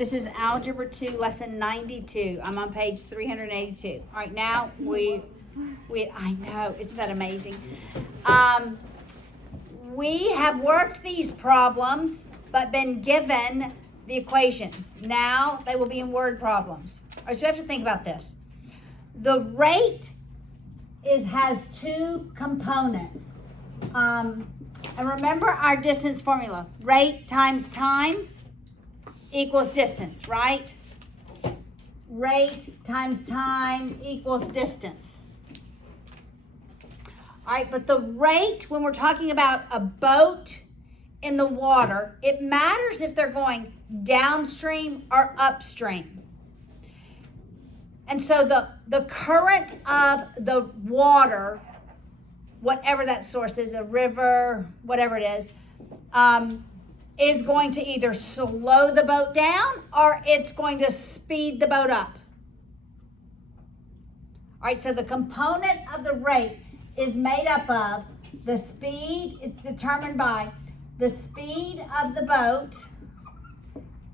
This is Algebra 2, Lesson 92. I'm on page 382. All right, now I know, isn't that amazing? We have worked these problems, but been given the equations. Now they will be in word problems. All right, so we have to think about this. The rate has two components. And remember our distance formula. Rate times time equals distance, right? Rate times time equals distance. All right, but the rate, when we're talking about a boat in the water, it matters if they're going downstream or upstream. And so the current of the water, whatever that source is, a river, whatever it is going to either slow the boat down or it's going to speed the boat up. All right, so the component of the rate is made up of the speed. It's determined by the speed of the boat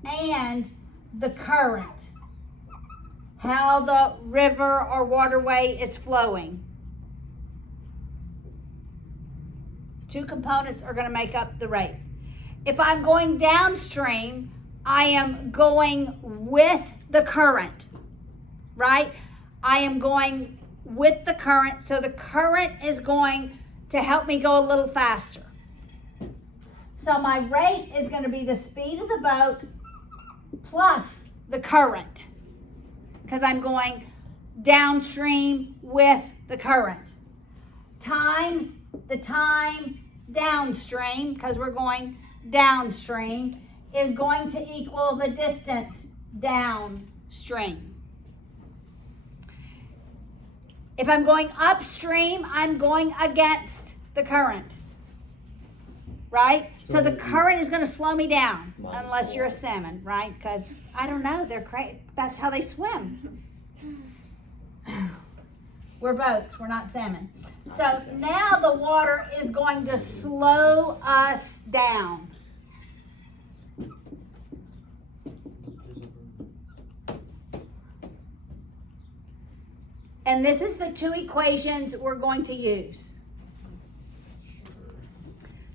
and the current, how the river or waterway is flowing. Two components are going to make up the rate. If I'm going downstream, I am going with the current, right? I am going with the current, so the current is going to help me go a little faster. So my rate is going to be the speed of the boat plus the current, because I'm going downstream with the current, times the time downstream, because we're going downstream, is going to equal the distance downstream. If I'm going upstream, I'm going against the current, right? So the current is going to slow me down, unless you're a salmon, right? Because, I don't know, they're crazy. That's how they swim. We're boats, we're not salmon. So now the water is going to slow us down. And this is the two equations we're going to use.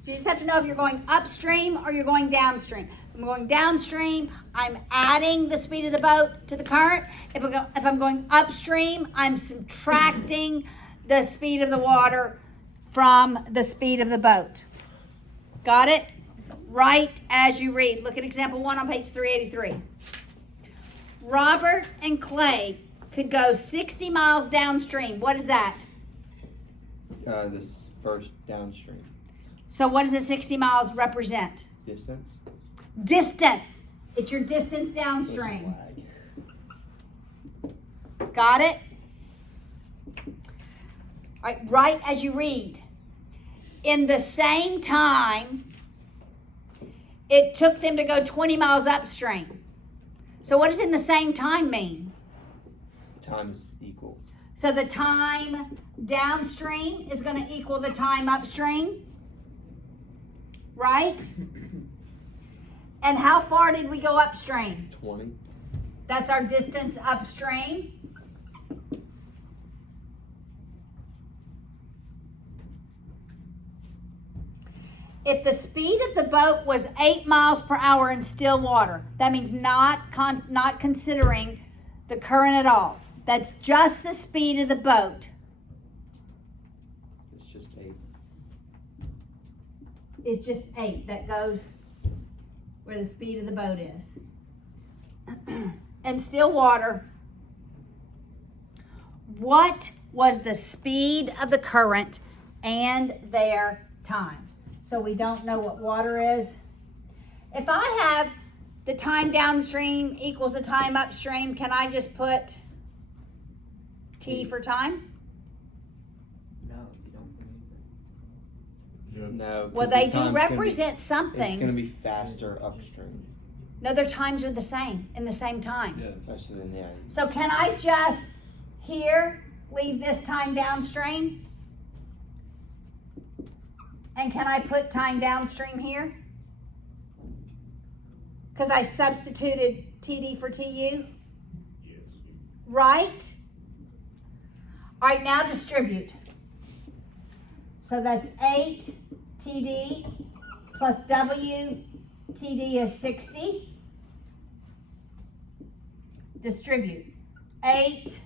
So you just have to know if you're going upstream or you're going downstream. If I'm going downstream, I'm adding the speed of the boat to the current. If I'm going upstream, I'm subtracting the speed of the water from the speed of the boat. Got it? Write as you read. Look at example 1 on page 383. Robert and Clay could go 60 miles downstream. What is that? This first downstream. So what does the 60 miles represent? Distance. Distance. It's your distance downstream. Got it? All right, write as you read. In the same time, it took them to go 20 miles upstream. So what does in the same time mean? Time is equal. So the time downstream is going to equal the time upstream, right? And how far did we go upstream? 20. That's our distance upstream. If the speed of the boat was 8 miles per hour in still water, that means not considering the current at all. That's just the speed of the boat. It's just 8. It's just 8. That goes where the speed of the boat is. In still water, what was the speed of the current and their times? So we don't know what water is. If I have the time downstream equals the time upstream, can I just put T for time? No, you don't put anything. No. Well, they do represent something. It's going to be faster upstream. No, their times are the same, in the same time. Yes. So then, yeah. So can I just here leave this time downstream? And can I put time downstream here? Because I substituted TD for TU, Yes. right? All right, now distribute. So that's 8 TD plus W TD is 60. Distribute. 8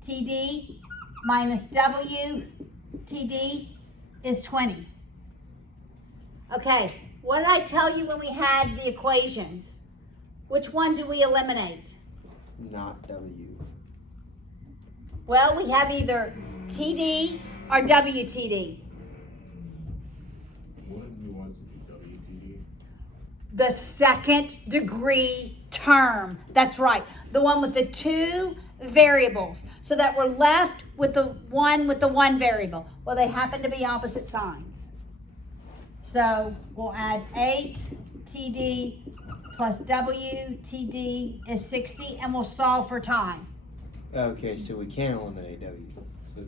TD minus W TD is 20. Okay, what did I tell you when we had the equations? Which one do we eliminate? Not W. Well, we have either TD or WTD. What do you want us to do? WTD? The second degree term. That's right. The one with the two variables. So that we're left with the one variable. Well, they happen to be opposite signs. So we'll add 8 TD plus W TD is 60, and we'll solve for time. Okay, so we can eliminate W. So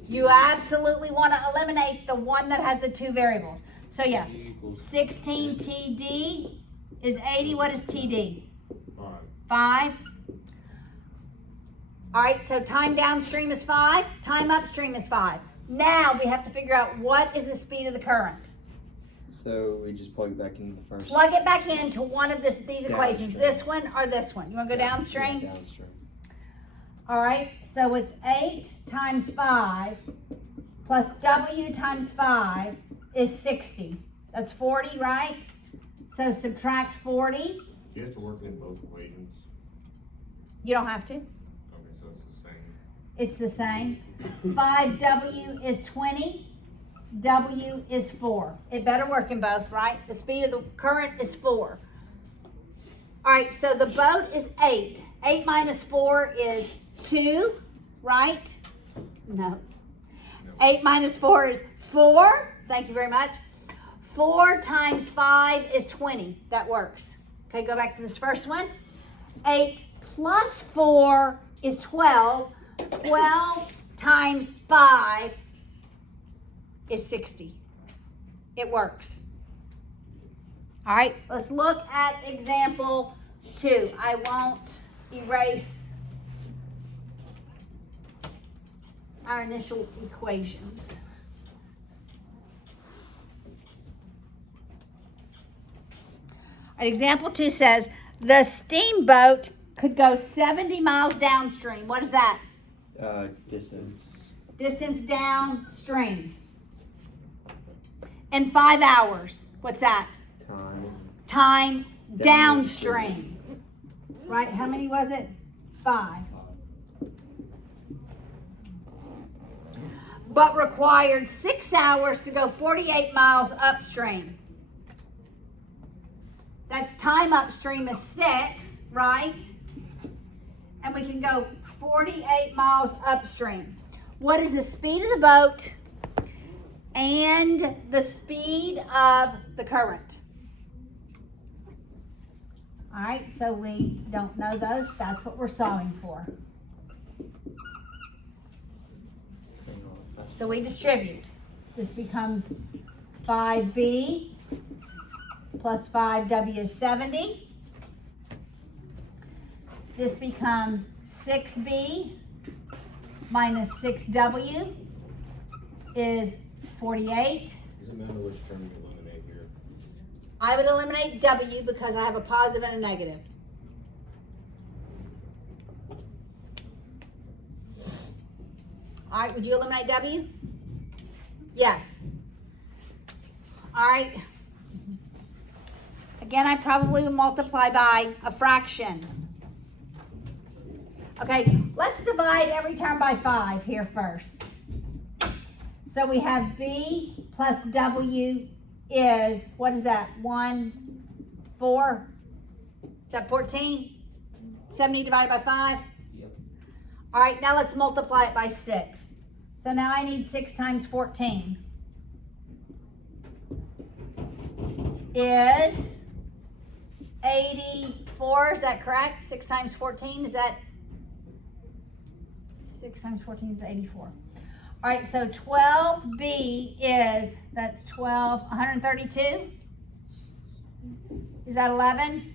You absolutely want to eliminate the one that has the two variables. So yeah, TD equals 16 TD is 80. What is TD? 5. 5. All right, so time downstream is 5, time upstream is 5. Now we have to figure out what is the speed of the current. So we just plug it back into the first. Plug it back into one of these equations, Downstream. this one or this one. You want to go downstream? Yeah, downstream. All right, so it's 8 times 5 plus W times 5 is 60. That's 40, right? So subtract 40. Do you have to work in both equations? You don't have to. Okay, so it's the same. It's the same. 5W is 20. W is 4. It better work in both, right? The speed of the current is 4. All right, so the boat is 8. 8 minus 4 is 2, right? No. 8 minus 4 is 4. Thank you very much. 4 times 5 is 20. That works. Okay, go back to this first one. 8 plus 4 is 12. 12 times 5 is 60. It works. All right, let's look at example 2. I won't erase our initial equations. All right, example 2 says the steamboat could go 70 miles downstream. What is that? Distance. Distance downstream. In 5 hours. What's that? Time. Time Downstream. downstream. Right? How many was it? 5. But required 6 hours to go 48 miles upstream. That's time upstream is 6, right? And we can go 48 miles upstream. What is the speed of the boat and the speed of the current? All right, so we don't know those. That's what we're solving for. So we distribute. This becomes 5B plus 5W is 70. This becomes 6B minus 6W is 48. Does it matter which term you eliminate here? I would eliminate W because I have a positive and a negative. All right, would you eliminate W? Yes. All right. Again, I probably would multiply by a fraction. Okay, let's divide every term by 5 here first. So we have B plus W is, what is that? 1, 4? Is that 14? 70 divided by 5? Yep. All right, now let's multiply it by 6. So now I need 6 times 14 is 84. Is that correct? 6 times 14, is that 6 times 14 is 84. All right, so 12B is, that's 132. Is that 11?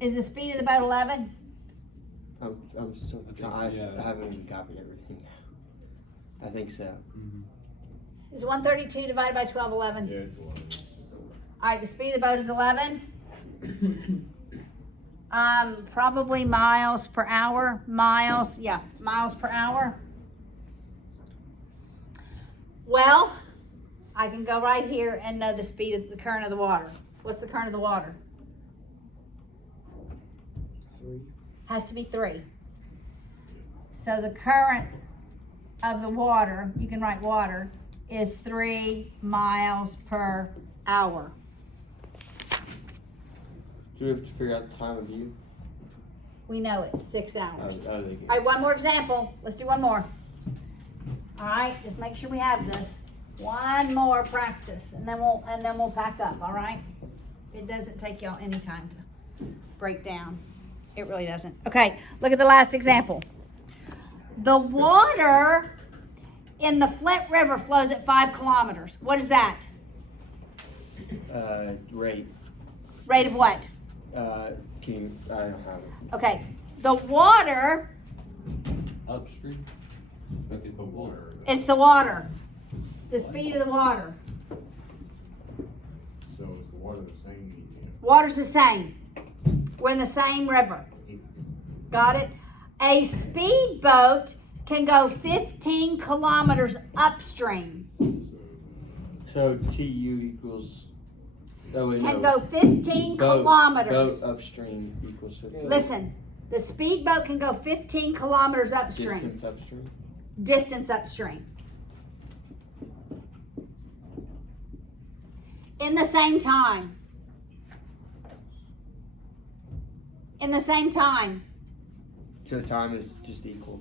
Is the speed of the boat 11? I'm still think, trying. yeah. I haven't even copied everything. I think so. Is 132 divided by 12 11? Yeah, it's 11. All right, the speed of the boat is 11. Probably miles per hour. Miles per hour. Well, I can go right here and know the speed of the current of the water. What's the current of the water? 3. Has to be 3. So the current of the water, you can write water, is 3 miles per hour. Do we have to figure out the time of view? We know it, 6 hours. Oh, All right, one more example. Let's do one more. All right, just make sure we have this. One more practice, and then we'll pack up. All right. It doesn't take y'all any time to break down. It really doesn't. Okay, look at the last example. The water in the Flint River flows at 5 kilometers. What is that? Rate. Rate of what? Can you? I don't have it. Okay, the water. Upstream? That's the water. It's the water. The speed of the water. So is the water the same medium? Water's the same. We're in the same river. Got it? A speedboat can go 15 kilometers upstream. So TU equals. Oh wait, Can no. go 15 kilometers. Boat upstream equals 15. Listen, the speedboat can go 15 kilometers upstream. Distance upstream. Distance upstream. In the same time. In the same time. So time is just equal.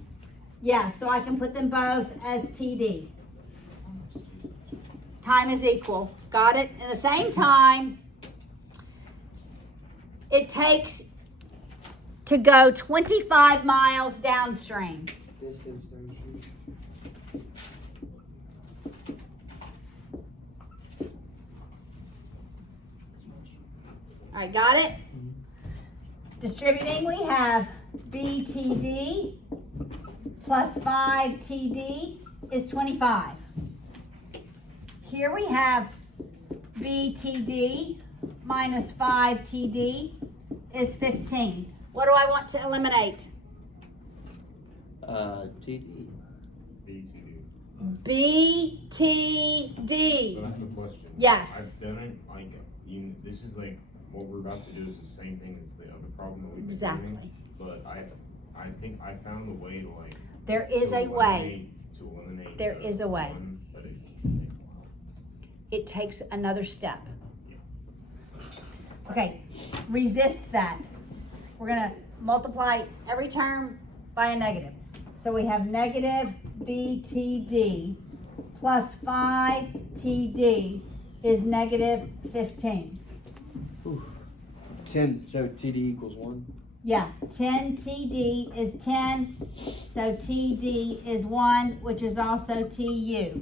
Yeah, so I can put them both as TD. Time is equal. Got it? In the same time, it takes to go 25 miles downstream. Distance downstream. All right, got it? Distributing, we have BTD plus 5TD is 25. Here we have BTD minus 5TD is 15. What do I want to eliminate? TD. BTD. BTD. But I have a question. Yes. I've done it, like, this is like, what we're about to do is the same thing as the other problem that we've been Exactly. doing. But I think I found a way to like. There is to a way. To eliminate. There the is a way. one, but it can take a while. It takes another step. Okay, resist that. We're gonna multiply every term by a negative. So we have negative BTD plus 5TD is negative 15. 10. So TD equals 1. Yeah, 10TD is 10, so TD is 1, which is also TU.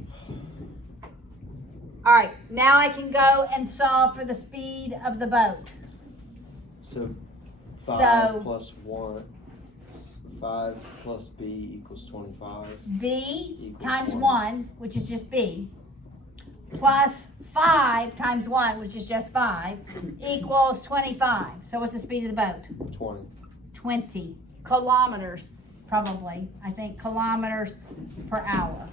All right, now I can go and solve for the speed of the boat. So 5 So- plus 1. 5 plus B equals 25. B Equals times 1. 1, which is just B, plus 5 times 1, which is just 5, equals 25. So what's the speed of the boat? 20. 20 kilometers, probably. I think kilometers per hour.